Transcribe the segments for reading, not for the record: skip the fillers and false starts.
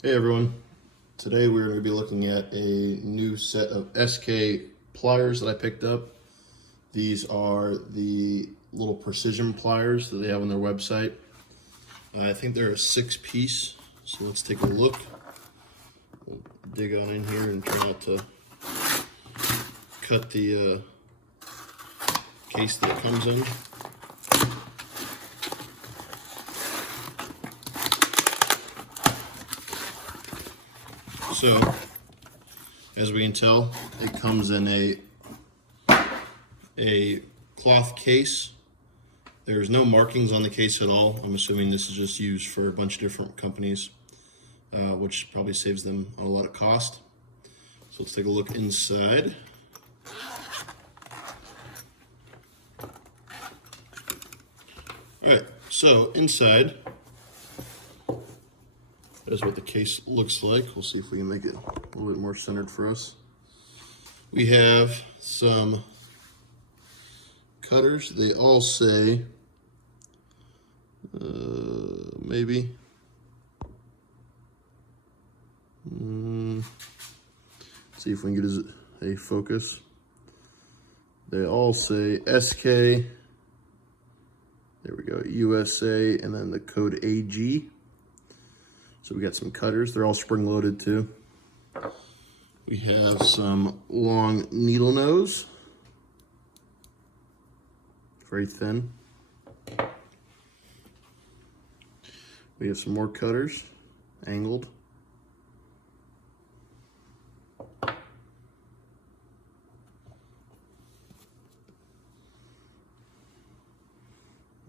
Hey everyone, today we're going to be looking at a new set of SK pliers that I picked up. These are the little precision pliers that they have on their website. I think they're a 6-piece, so let's take a look. We'll dig on in here and try not to cut the case that it comes in. So, as we can tell, it comes in a cloth case. There's no markings on the case at all. I'm assuming this is just used for a bunch of different companies, which probably saves them a lot of cost. So let's take a look inside. All right, so inside, that is what the case looks like. We'll see if we can make it a little bit more centered for us. We have some cutters. They all say, maybe. See if we can get a focus. They all say SK. There we go, USA, and then the code AG. So we got some cutters. They're all spring-loaded too. We have some long needle nose. Very thin. We have some more cutters, angled.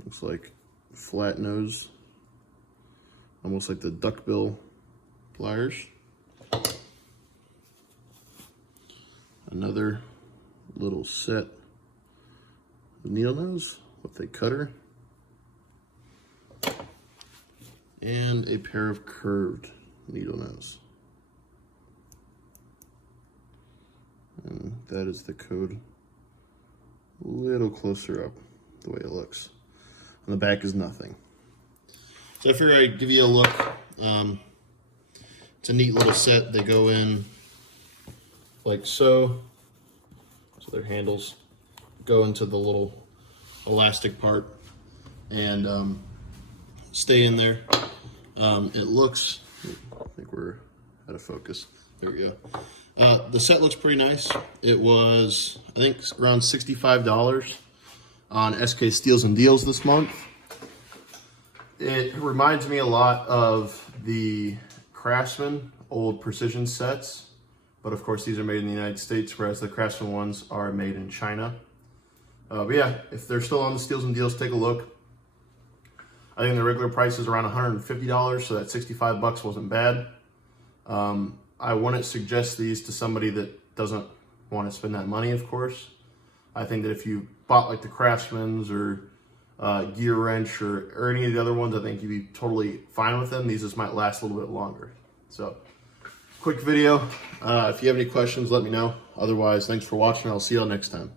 Looks like flat nose. Almost like the duckbill pliers. Another little set of needle nose with a cutter. And a pair of curved needle nose. And that is the code a little closer up, the way it looks. On the back is nothing. So I figured I'd give you a look. It's a neat little set. They go in like so. So their handles go into the little elastic part and stay in there. It looks, I think we're out of focus. There we go. The set looks pretty nice. It was, I think, around $65 on SK Steals and Deals this month. It reminds me a lot of the Craftsman old precision sets, but of course these are made in the United States, whereas the Craftsman ones are made in China. But yeah, if they're still on the Steals and Deals, take a look. I think the regular price is around $150, so that 65 bucks wasn't bad. I wouldn't suggest these to somebody that doesn't want to spend that money, of course. I think that if you bought like the Craftsman's or Gear Wrench or any of the other ones, I think you'd be totally fine with them. These just might last a little bit longer. So, quick video. If you have any questions, let me know. Otherwise, thanks for watching. I'll see you all next time.